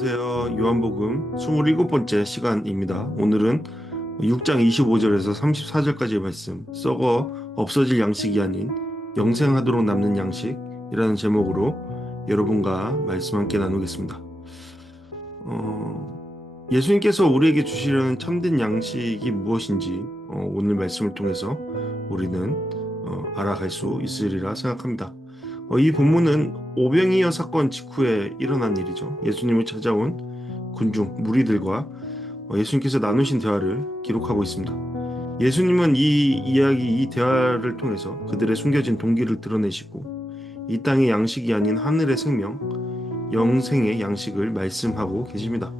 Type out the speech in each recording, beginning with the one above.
안녕하세요. 요한복음 27번째 시간입니다. 오늘은 6장 25절에서 34절까지의 말씀, 썩어 없어질 양식이 아닌 영생하도록 남는 양식이라는 제목으로 여러분과 말씀 함께 나누겠습니다. 예수님께서 우리에게 주시려는 참된 양식이 무엇인지 오늘 말씀을 통해서 우리는 알아갈 수 있으리라 생각합니다. 이 본문은 오병이어 사건 직후에 일어난 일이죠. 예수님을 찾아온 군중, 무리들과 예수님께서 나누신 대화를 기록하고 있습니다. 예수님은 이 대화를 통해서 그들의 숨겨진 동기를 드러내시고 이 땅의 양식이 아닌 하늘의 생명, 영생의 양식을 말씀하고 계십니다.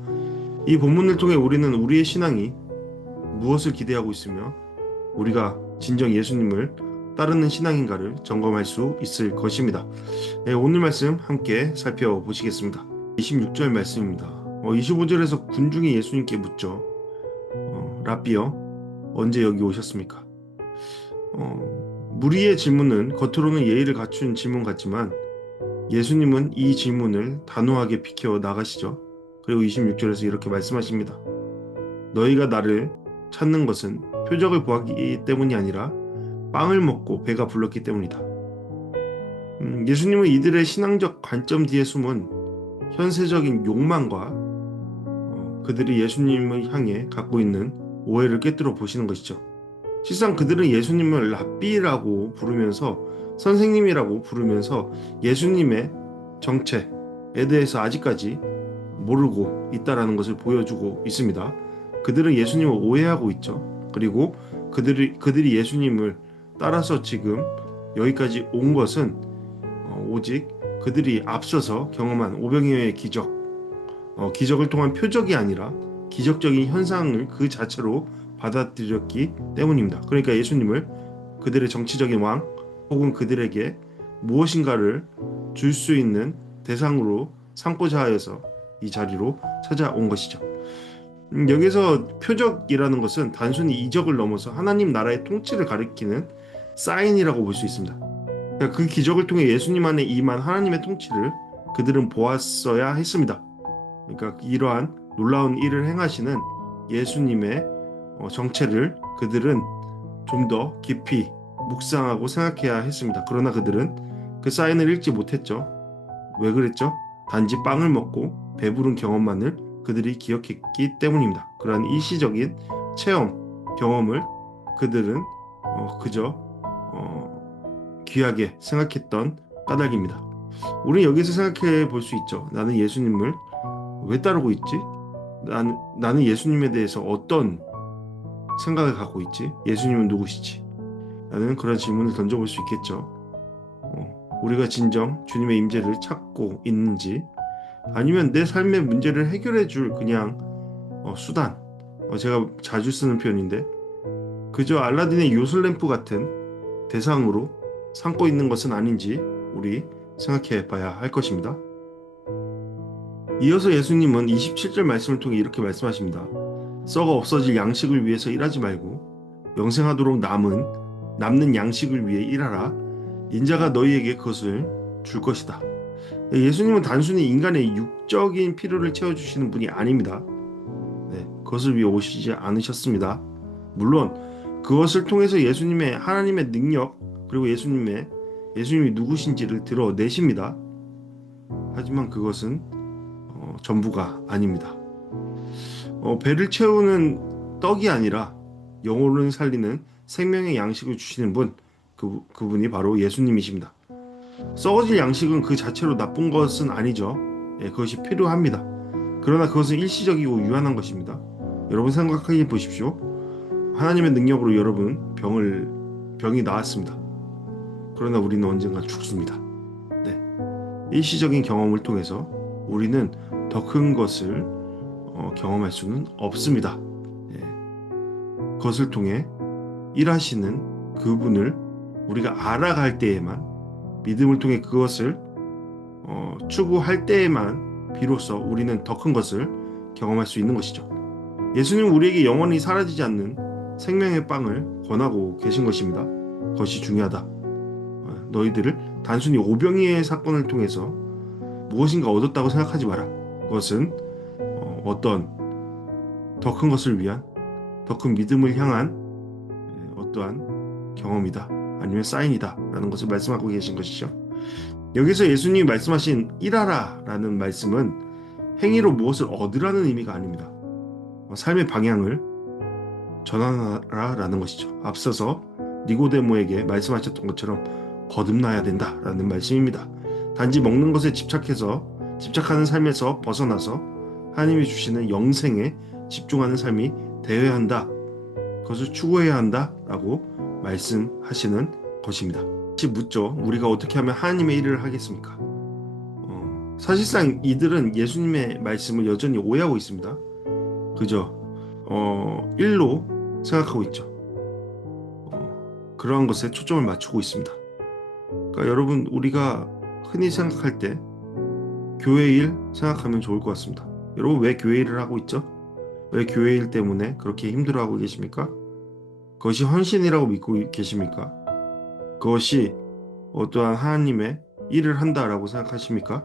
이 본문을 통해 우리는 우리의 신앙이 무엇을 기대하고 있으며 우리가 진정 예수님을 따르는 신앙인가를 점검할 수 있을 것입니다. 오늘 말씀 함께 살펴보시겠습니다. 26절 말씀입니다. 25절에서 군중이 예수님께 묻죠. 랍비여, 언제 여기 오셨습니까? 무리의 질문은 겉으로는 예의를 갖춘 질문 같지만 예수님은 이 질문을 단호하게 비켜 나가시죠. 그리고 26절에서 이렇게 말씀하십니다. 너희가 나를 찾는 것은 표적을 보았기 때문이 아니라 빵을 먹고 배가 불렀기 때문이다. 예수님은 이들의 신앙적 관점 뒤에 숨은 현세적인 욕망과 그들이 예수님을 향해 갖고 있는 오해를 꿰뚫어 보시는 것이죠. 실상 그들은 예수님을 랍비라고 부르면서 선생님이라고 부르면서 예수님의 정체에 대해서 아직까지 모르고 있다라는 것을 보여주고 있습니다. 그들은 예수님을 오해하고 있죠. 그리고 그들이 예수님을 따라서 지금 여기까지 온 것은 오직 그들이 앞서서 경험한 오병이어의 기적을 통한 표적이 아니라 기적적인 현상을 그 자체로 받아들였기 때문입니다. 그러니까 예수님을 그들의 정치적인 왕 혹은 그들에게 무엇인가를 줄 수 있는 대상으로 삼고자 하여서 이 자리로 찾아온 것이죠. 여기서 표적이라는 것은 단순히 이적을 넘어서 하나님 나라의 통치를 가리키는 사인이라고 볼 수 있습니다. 그러니까 그 기적을 통해 예수님 안에 임한 하나님의 통치를 그들은 보았어야 했습니다. 그러니까 이러한 놀라운 일을 행하시는 예수님의 정체를 그들은 좀 더 깊이 묵상하고 생각해야 했습니다. 그러나 그들은 그 사인을 읽지 못했죠. 왜 그랬죠? 단지 빵을 먹고 배부른 경험만을 그들이 기억했기 때문입니다. 그러한 일시적인 경험을 그들은 그저 귀하게 생각했던 까닭입니다. 우리는 여기서 생각해 볼 수 있죠. 나는 예수님을 왜 따르고 있지? 나는 예수님에 대해서 어떤 생각을 갖고 있지? 예수님은 누구시지? 라는 그런 질문을 던져볼 수 있겠죠. 우리가 진정 주님의 임재를 찾고 있는지 아니면 내 삶의 문제를 해결해 줄 그냥 수단, 제가 자주 쓰는 표현인데 그저 알라딘의 요술램프 같은 대상으로 삼고 있는 것은 아닌지 우리 생각해 봐야 할 것입니다. 이어서 예수님은 27절 말씀을 통해 이렇게 말씀하십니다. 썩어 없어질 양식을 위해서 일하지 말고 영생하도록 남는 양식을 위해 일하라. 인자가 너희에게 그것을 줄 것이다. 예수님은 단순히 인간의 육적인 필요를 채워주시는 분이 아닙니다. 그것을 위해 오시지 않으셨습니다. 물론 그것을 통해서 예수님의 하나님의 능력 그리고 예수님이 누구신지를 드러내십니다. 하지만 그것은 전부가 아닙니다. 배를 채우는 떡이 아니라 영혼을 살리는 생명의 양식을 주시는 분, 그분이 바로 예수님이십니다. 썩어질 양식은 그 자체로 나쁜 것은 아니죠. 그것이 필요합니다. 그러나 그것은 일시적이고 유한한 것입니다. 여러분 생각해 보십시오. 하나님의 능력으로 여러분 병이 나았습니다. 그러나 우리는 언젠가 죽습니다. 일시적인 경험을 통해서 우리는 더 큰 것을 경험할 수는 없습니다. 그것을 통해 일하시는 그분을 우리가 알아갈 때에만 믿음을 통해 그것을 추구할 때에만 비로소 우리는 더 큰 것을 경험할 수 있는 것이죠. 예수님은 우리에게 영원히 사라지지 않는 생명의 빵을 권하고 계신 것입니다. 그것이 중요하다. 너희들을 단순히 오병이의 사건을 통해서 무엇인가 얻었다고 생각하지 마라. 그것은 어떤 더 큰 것을 위한, 더 큰 믿음을 향한 어떠한 경험이다, 아니면 사인이다 라는 것을 말씀하고 계신 것이죠. 여기서 예수님이 말씀하신 일하라 라는 말씀은 행위로 무엇을 얻으라는 의미가 아닙니다. 삶의 방향을 전환하라 라는 것이죠. 앞서서 니고데모에게 말씀하셨던 것처럼 거듭나야 된다 라는 말씀입니다. 단지 먹는 것에 집착하는 삶에서 벗어나서 하나님이 주시는 영생에 집중하는 삶이 되어야 한다, 그것을 추구해야 한다 라고 말씀하시는 것입니다. 다시 묻죠. 우리가 어떻게 하면 하나님의 일을 하겠습니까? 사실상 이들은 예수님의 말씀을 여전히 오해하고 있습니다. 그저 일로 생각하고 있죠. 그러한 것에 초점을 맞추고 있습니다. 그러니까 여러분, 우리가 흔히 생각할 때 교회 일 생각하면 좋을 것 같습니다. 여러분, 왜 교회 일을 하고 있죠? 왜 교회 일 때문에 그렇게 힘들어하고 계십니까? 그것이 헌신이라고 믿고 계십니까? 그것이 어떠한 하나님의 일을 한다라고 생각하십니까?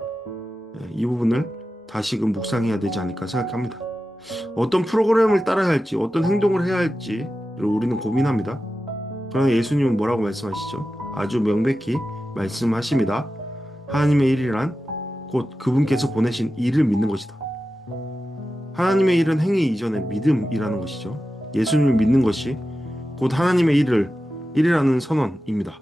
이 부분을 다시금 묵상해야 되지 않을까 생각합니다. 어떤 프로그램을 따라야 할지, 어떤 행동을 해야 할지 우리는 고민합니다. 그러나 예수님은 뭐라고 말씀하시죠? 아주 명백히 말씀하십니다. 하나님의 일이란 곧 그분께서 보내신 일을 믿는 것이다. 하나님의 일은 행위 이전의 믿음이라는 것이죠. 예수님을 믿는 것이 곧 하나님의 일이라는 선언입니다.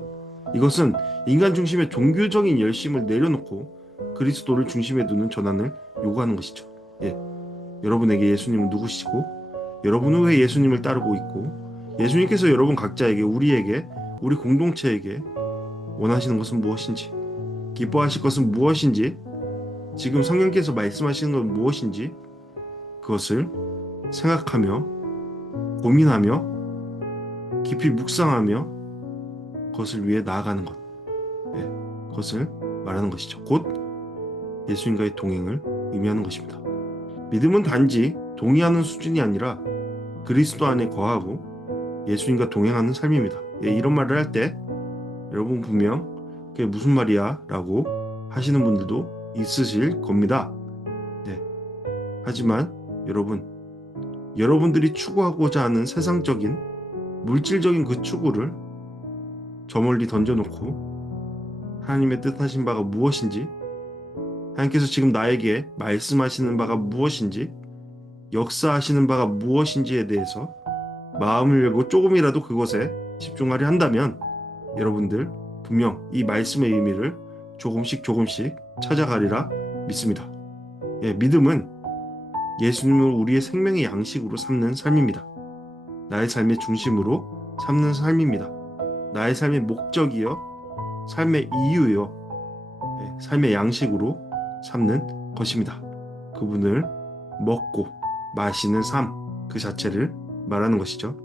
이것은 인간 중심의 종교적인 열심을 내려놓고 그리스도를 중심에 두는 전환을 요구하는 것이죠. 여러분에게 예수님은 누구시고, 여러분은 왜 예수님을 따르고 있고, 예수님께서 여러분 각자에게, 우리에게, 우리 공동체에게 원하시는 것은 무엇인지, 기뻐하실 것은 무엇인지, 지금 성령께서 말씀하시는 건 무엇인지, 그것을 생각하며 고민하며 깊이 묵상하며 그것을 위해 나아가는 것, 그것을 말하는 것이죠. 곧 예수님과의 동행을 의미하는 것입니다. 믿음은 단지 동의하는 수준이 아니라 그리스도 안에 거하고 예수님과 동행하는 삶입니다. 이런 말을 할 때 여러분 분명 그게 무슨 말이야 라고 하시는 분들도 있으실 겁니다. 하지만 여러분들이 추구하고자 하는 세상적인 물질적인 그 추구를 저 멀리 던져놓고 하나님의 뜻하신 바가 무엇인지, 하나님께서 지금 나에게 말씀하시는 바가 무엇인지, 역사하시는 바가 무엇인지에 대해서 마음을 열고 조금이라도 그것에 집중하려 한다면 여러분들 분명 이 말씀의 의미를 조금씩 찾아가리라 믿습니다. 믿음은 예수님을 우리의 생명의 양식으로 삼는 삶입니다. 나의 삶의 중심으로 삼는 삶입니다. 나의 삶의 목적이요, 삶의 이유요, 삶의 양식으로 삼는 것입니다. 그분을 먹고 마시는 삶 그 자체를 말하는 것이죠.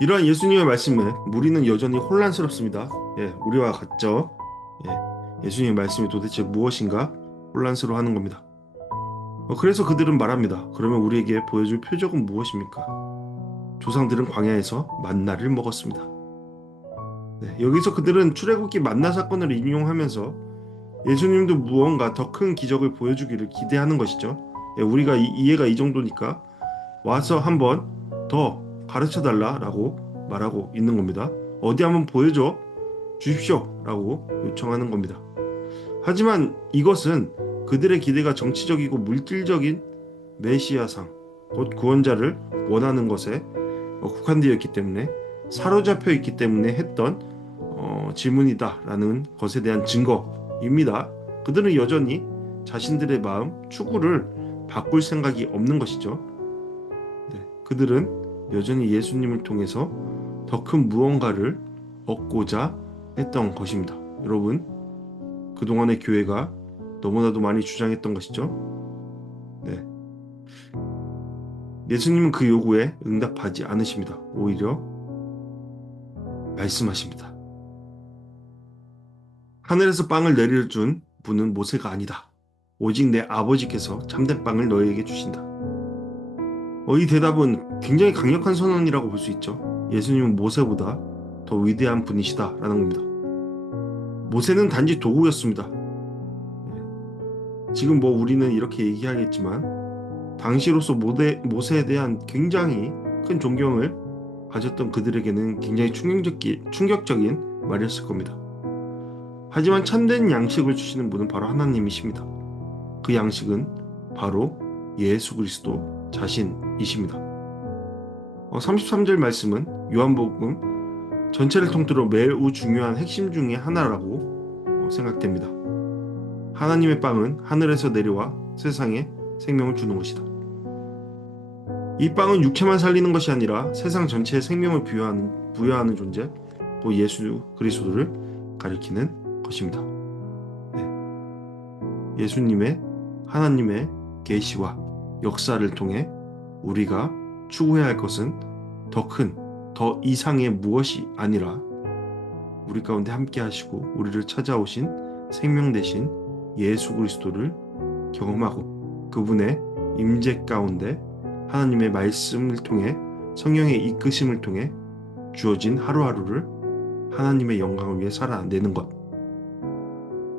이러한 예수님의 말씀에 무리는 여전히 혼란스럽습니다. 우리와 같죠. 예수님의 말씀이 도대체 무엇인가 혼란스러워하는 겁니다. 그래서 그들은 말합니다. 그러면 우리에게 보여줄 표적은 무엇입니까? 조상들은 광야에서 만나를 먹었습니다. 여기서 그들은 출애굽기 만나 사건을 인용하면서 예수님도 무언가 더 큰 기적을 보여주기를 기대하는 것이죠. 우리가 이해가 이 정도니까 와서 한번 더 가르쳐달라라고 말하고 있는 겁니다. 어디 한번 보여줘 주십시오 라고 요청하는 겁니다. 하지만 이것은 그들의 기대가 정치적이고 물질적인 메시아상, 곧 구원자를 원하는 것에 국한되어 있기 때문에, 사로잡혀 있기 때문에 했던 질문이다라는 것에 대한 증거입니다. 그들은 여전히 자신들의 마음, 추구를 바꿀 생각이 없는 것이죠. 그들은 여전히 예수님을 통해서 더 큰 무언가를 얻고자 했던 것입니다. 여러분, 그동안의 교회가 너무나도 많이 주장했던 것이죠. 예수님은 그 요구에 응답하지 않으십니다. 오히려 말씀하십니다. 하늘에서 빵을 내려준 분은 모세가 아니다. 오직 내 아버지께서 참된 빵을 너희에게 주신다. 이 대답은 굉장히 강력한 선언이라고 볼 수 있죠. 예수님은 모세보다 더 위대한 분이시다라는 겁니다. 모세는 단지 도구였습니다. 지금 우리는 이렇게 얘기하겠지만 당시로서 모세에 대한 굉장히 큰 존경을 가졌던 그들에게는 굉장히 충격적인 말이었을 겁니다. 하지만 참된 양식을 주시는 분은 바로 하나님이십니다. 그 양식은 바로 예수 그리스도 자신이십니다. 33절 말씀은 요한복음 전체를 통틀어 매우 중요한 핵심 중에 하나라고 생각됩니다. 하나님의 빵은 하늘에서 내려와 세상에 생명을 주는 것이다. 이 빵은 육체만 살리는 것이 아니라 세상 전체에 생명을 부여하는 존재, 또 예수 그리스도를 가리키는 것입니다. 네. 예수님의 하나님의 계시와 역사를 통해 우리가 추구해야 할 것은 더 큰, 더 이상의 무엇이 아니라 우리 가운데 함께 하시고 우리를 찾아오신 생명 되신 예수 그리스도를 경험하고 그분의 임재 가운데 하나님의 말씀을 통해 성령의 이끄심을 통해 주어진 하루하루를 하나님의 영광을 위해 살아내는 것.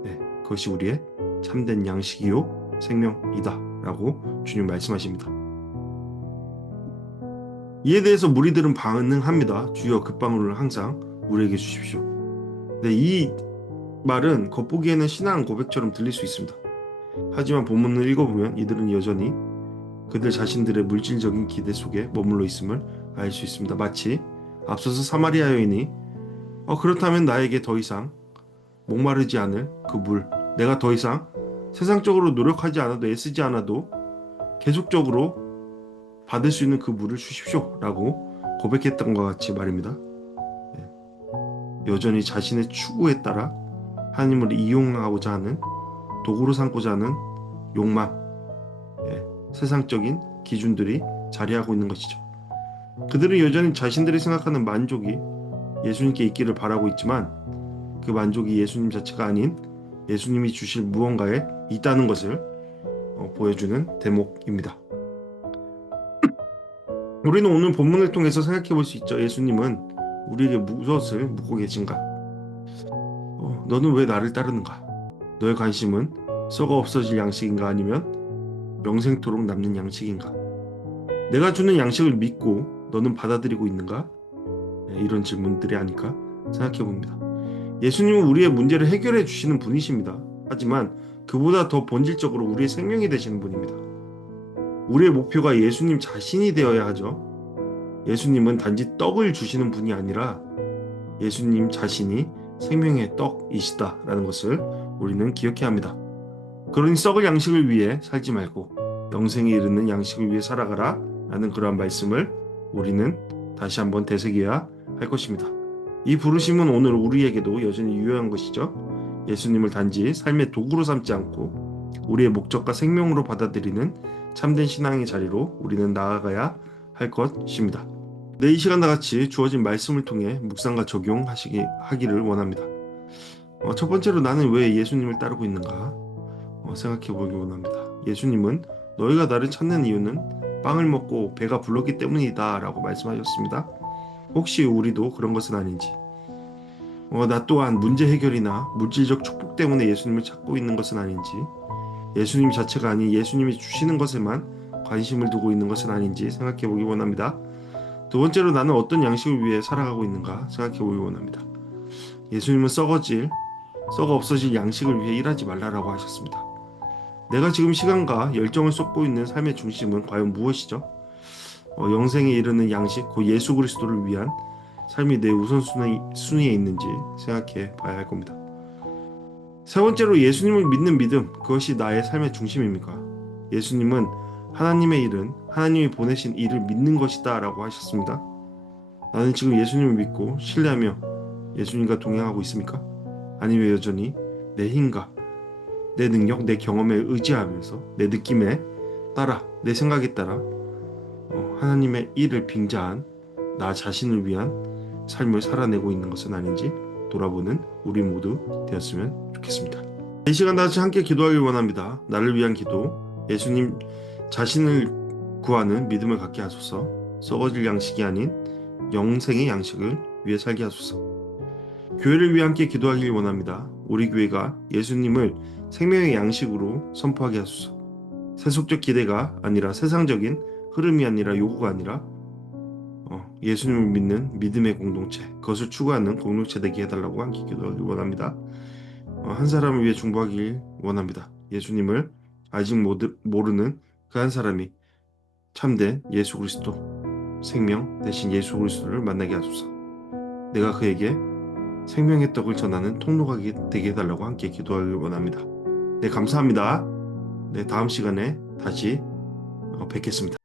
네, 그것이 우리의 참된 양식이요 생명이다 라고 주님 말씀하십니다. 이에 대해서 무리들은 반응합니다. 주여 그 빵을 항상 우리에게 주십시오. 네, 이 말은 겉보기에는 신앙 고백처럼 들릴 수 있습니다. 하지만 본문을 읽어보면 이들은 여전히 그들 자신들의 물질적인 기대 속에 머물러 있음을 알 수 있습니다. 마치 앞서서 사마리아 여인이 그렇다면 나에게 더 이상 목마르지 않을 그 물, 내가 더 이상 세상적으로 노력하지 않아도 애쓰지 않아도 계속적으로 받을 수 있는 그 물을 주십시오 라고 고백했던 것 같이 말입니다. 여전히 자신의 추구에 따라 하나님을 이용하고자 하는, 도구로 삼고자 하는 욕망, 세상적인 기준들이 자리하고 있는 것이죠. 그들은 여전히 자신들이 생각하는 만족이 예수님께 있기를 바라고 있지만 그 만족이 예수님 자체가 아닌 예수님이 주실 무언가에 있다는 것을 보여주는 대목입니다. 우리는 오늘 본문을 통해서 생각해 볼 수 있죠. 예수님은 우리에게 무엇을 묻고 계신가? 너는 왜 나를 따르는가? 너의 관심은 썩어 없어질 양식인가 아니면 영생토록 남는 양식인가? 내가 주는 양식을 믿고 너는 받아들이고 있는가? 이런 질문들이 아닐까 생각해 봅니다. 예수님은 우리의 문제를 해결해 주시는 분이십니다. 하지만 그보다 더 본질적으로 우리의 생명이 되시는 분입니다. 우리의 목표가 예수님 자신이 되어야 하죠. 예수님은 단지 떡을 주시는 분이 아니라 예수님 자신이 생명의 떡이시다라는 것을 우리는 기억해야 합니다. 그러니 썩을 양식을 위해 살지 말고 영생에 이르는 양식을 위해 살아가라 라는 그러한 말씀을 우리는 다시 한번 되새겨야 할 것입니다. 이 부르심은 오늘 우리에게도 여전히 유효한 것이죠. 예수님을 단지 삶의 도구로 삼지 않고 우리의 목적과 생명으로 받아들이는 참된 신앙의 자리로 우리는 나아가야 할 것입니다. 네, 이 시간 다같이 주어진 말씀을 통해 묵상과 적용하기를 원합니다. 첫 번째로 나는 왜 예수님을 따르고 있는가 생각해 보기 원합니다. 예수님은 너희가 나를 찾는 이유는 빵을 먹고 배가 불렀기 때문이다 라고 말씀하셨습니다. 혹시 우리도 그런 것은 아닌지, 나 또한 문제 해결이나 물질적 축복 때문에 예수님을 찾고 있는 것은 아닌지, 예수님 자체가 아닌 예수님이 주시는 것에만 관심을 두고 있는 것은 아닌지 생각해 보기 원합니다. 두 번째로 나는 어떤 양식을 위해 살아가고 있는가 생각해 보기 원합니다. 예수님은 썩어 없어질 양식을 위해 일하지 말라라고 하셨습니다. 내가 지금 시간과 열정을 쏟고 있는 삶의 중심은 과연 무엇이죠? 영생에 이르는 양식, 그 예수 그리스도를 위한 삶이 내 우선순위에 있는지 생각해 봐야 할 겁니다. 세 번째로 예수님을 믿는 믿음, 그것이 나의 삶의 중심입니까? 예수님은 하나님의 일은 하나님이 보내신 일을 믿는 것이다 라고 하셨습니다. 나는 지금 예수님을 믿고 신뢰하며 예수님과 동행하고 있습니까? 아니면 여전히 내 힘과 내 능력, 내 경험에 의지하면서 내 느낌에 따라, 내 생각에 따라 하나님의 일을 빙자한 나 자신을 위한 삶을 살아내고 있는 것은 아닌지 돌아보는 우리 모두 되었으면 좋겠습니다. 이 시간 다같이 함께 기도하길 원합니다. 나를 위한 기도, 예수님 자신을 구하는 믿음을 갖게 하소서. 썩어질 양식이 아닌 영생의 양식을 위해 살게 하소서. 교회를 위해 함께 기도하길 원합니다. 우리 교회가 예수님을 생명의 양식으로 선포하게 하소서. 세속적 기대가 아니라 세상적인 흐름이 아니라 요구가 아니라 예수님을 믿는 믿음의 공동체, 그것을 추구하는 공동체 되게 해달라고 함께 기도하길 원합니다. 한 사람을 위해 중보하길 원합니다. 예수님을 아직 모르는 그 한 사람이 참된 예수 그리스도, 생명 대신 예수 그리스도를 만나게 하소서. 내가 그에게 생명의 떡을 전하는 통로가 되게 해달라고 함께 기도하길 원합니다. 네, 감사합니다. 네, 다음 시간에 다시 뵙겠습니다.